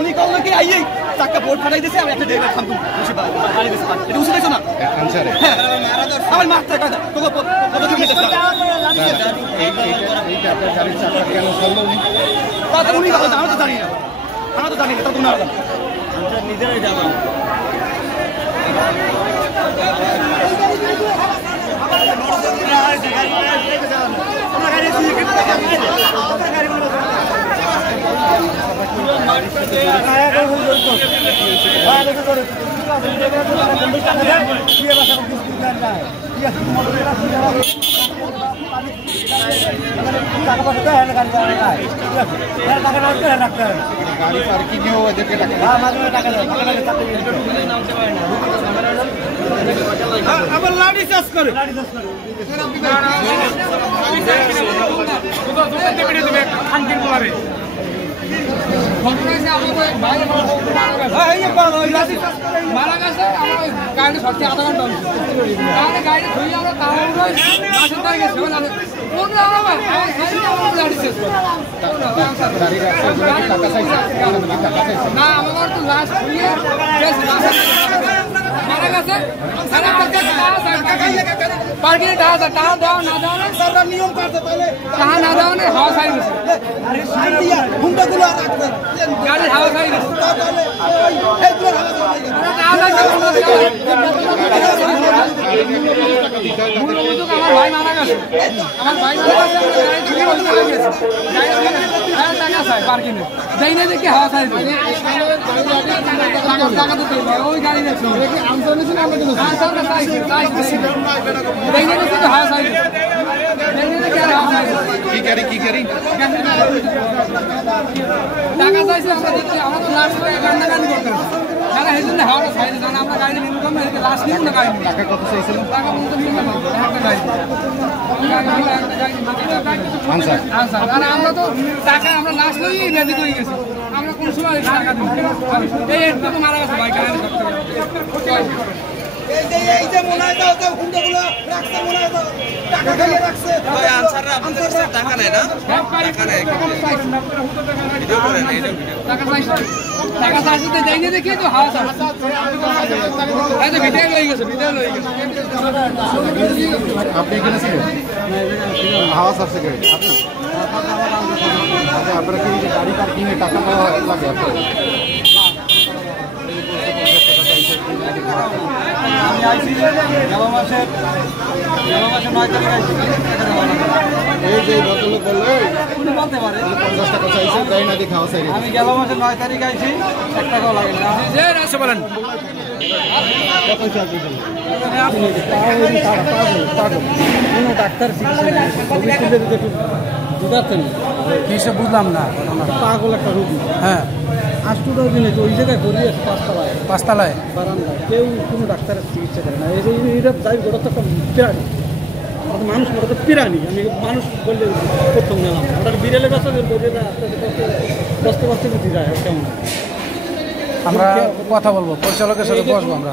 উনি কল নাকি আইয়ে চাকা বোর্ড ফাটাই দিয়েছে আমি একটা ড্রাইভার থামবো বসে গাড়ি দিয়েছে এটা বুঝতে পারছো না হ্যাঁ আমার মারতে কথা তোকে কত মিনিট এইটা আপনার গাড়ির চাকা কেন চললো কথা উনি কথা আমরা তো জানি না তা তো না আমরা নিজেরাই জানো আবার লাঠি চাষ করে মারা গেছে আমার গাড়ি সত্যি আধা ঘন্টা তাহলে গাড়ি ধুই আমরা মাসের তারিখে না আমার তো লাস্ট মারা গেছে পার্কিং টাকা দেওয়া না দেওয়া নিয়ম করতে টাকা না দেওয়া নেই হাওয়া সাই গেছে গাড়ি হাওয়া সাই গেছে আমার ভাই মারা গেছে টাকা চাই পার্কিং যাই না দেখি হাওয়া সাই টাকা তো ওই গাড়ি দেখছি কি গাড়ি টাকা চাইছে আমরা দেখছি আমরা তো লাস্ট কান্নাকানি করতে টাকা এই জন্য হাওয়া চাইছে কারণ আমরা গাড়ি ইনকাম লাস্ট নিন না গাড়ি টাকা কত চাইছিল টাকা বলতে একটা গাড়ি আর আমরা তো টাকা আমরা লাস্ট লই রেডি করে গেছি আমরা কোন সময় টাকা দিব এই একটু তো মারা গেছে ভাই গাড়ি এই যে মনে হয় দাও গুন্ডাগুলো রাখছে মনে হয় দাও টাকা দিয়ে রাখছে ভাই আনসাররা আপনাদের কাছে টাকা নেয় না টাকা নেয় ভিডিও করে না এটা টাকা চাইছে তো যাই না দেখি তো হাওয়া চাইছে এই যে ভিডিও লই গেছে আপনি এখানে ছিলেন হাওয়া চাইছে গাড়ি আপনি আচ্ছা আপনারা কি গাড়ি পার্কিং এ টাকা দেওয়া লাগে আপনাদের আমি আইছি গেল মাসের 9 তারিখ আইছি এই যে ভদ্রলোক বললে উনি বলতে পারে 50 টাকা চাইছে তাই না খাওয়া চাই আমি গেল মাসের 9 তারিখ আইছি 1 টাকাও লাগে না যে রাসে বলেন কত চাকরি দেন আপনি কোন ডাক্তার চিকিৎসা বুঝাতেন কিসে বুঝলাম না পাগল একটা রোগী হ্যাঁ আষ্টটা দিনে ওই জায়গায় ঘুরিয়ে আছে পাঁচতলায় বারান্দায় কেউ কোনো ডাক্তারের চিকিৎসা করে না এই যে এটা যাই ওটা তো একটা প্রাণী মানুষ ওটা তো প্রাণী আমি মানুষ বললে প্রথম গেলাম ওটার বিড়ালে বাসা বসতে বুঝি যায় কেমন আমরা কথা বলবো পরিচালকের সাথে বসবো আমরা